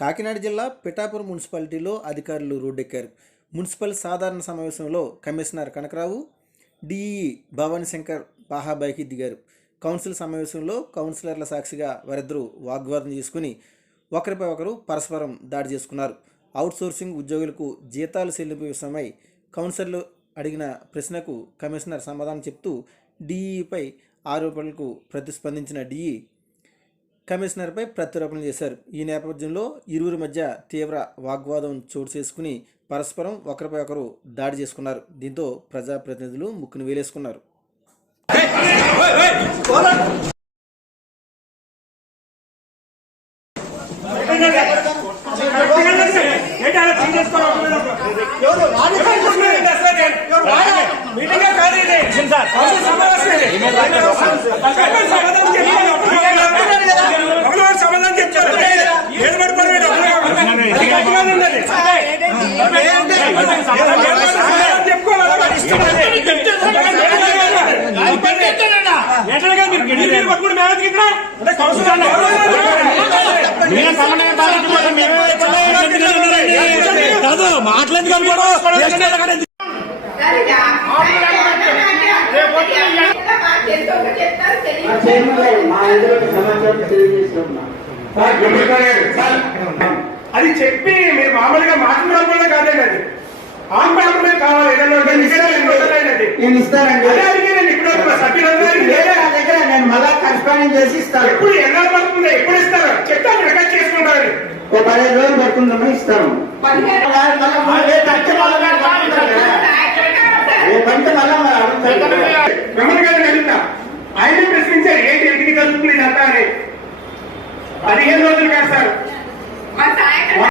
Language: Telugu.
కాకినాడ జిల్లా పిఠాపురం మున్సిపాలిటీలో అధికారులు రోడ్డెక్కారు. మున్సిపల్ సాధారణ సమావేశంలో కమిషనర్ కనకరావు డిఈ భవానీ శంకర్ బాహాబాయికి దిగారు. కౌన్సిల్ సమావేశంలో కౌన్సిలర్ల సాక్షిగా వారిద్దరూ వాగ్వాదం చేసుకుని ఒకరిపై ఒకరు పరస్పరం దాడి చేసుకున్నారు. అవుట్సోర్సింగ్ ఉద్యోగులకు జీతాలు చెల్లింపు విషయమై కౌన్సిలర్లు అడిగిన ప్రశ్నకు కమిషనర్ సమాధానం చెప్తూ డిఈపై ఆరోపణలకు ప్రతిస్పందించిన డిఈ కమిషనర్పై ప్రత్యారోపణలు చేశారు. ఈ నేపథ్యంలో ఇరువురి మధ్య తీవ్ర వాగ్వాదం చోటు చేసుకుని పరస్పరం ఒకరిపై ఒకరు దాడి చేసుకున్నారు. దీంతో ప్రజాప్రతినిధులు ముక్కును వేలేసుకున్నారు. మీటింగే కాదు ఇది కౌన్సిల్ సమావేశం ఇది. ఒకరు సమాధానం చెప్తారు ఏడు పడిపోయి అది గట్టిగా ఉన్నది. సమాధానం చెప్పుకోవాలి. ఇష్టం అది. ఎట్లా కాదు, మీరు గిన్నె నీళ్ళు పట్టుకుంటే మేము ఎందుకు ఇక్కడ? అంటే కౌన్సిల్ అన్న. కాదు మాట్లాడి కనుకోవడం మా ఇందులో సమాచారం తెలియజేస్తున్నాం సార్ అది చెప్పి మీరు మామూలుగా కాదండి. అది ఆన్ పడకుండా కావాలి నేను ఇస్తానండి దగ్గర నేను మళ్ళా కరెస్పాండింగ్ చేసి ఇస్తాను. ఎప్పుడు ఎన్నాళ్ళు పడుతుంది? ఎప్పుడు ఇస్తారు? చెప్తాను రికార్డ్ చేసుకుంటారు ఒక పదిహేను రోజులు పడుతుందమ్మా ఇస్తాను రేపు వచ్చే మళ్ళా. రమణ గారిని అడుగుతా ఆయన ప్రశ్నించారు ఏంటి ఎందుకు జరుగుతుంది ఇదంతా అని. పదిహేను రోజులు కాదు సార్. มาซ้ายกัน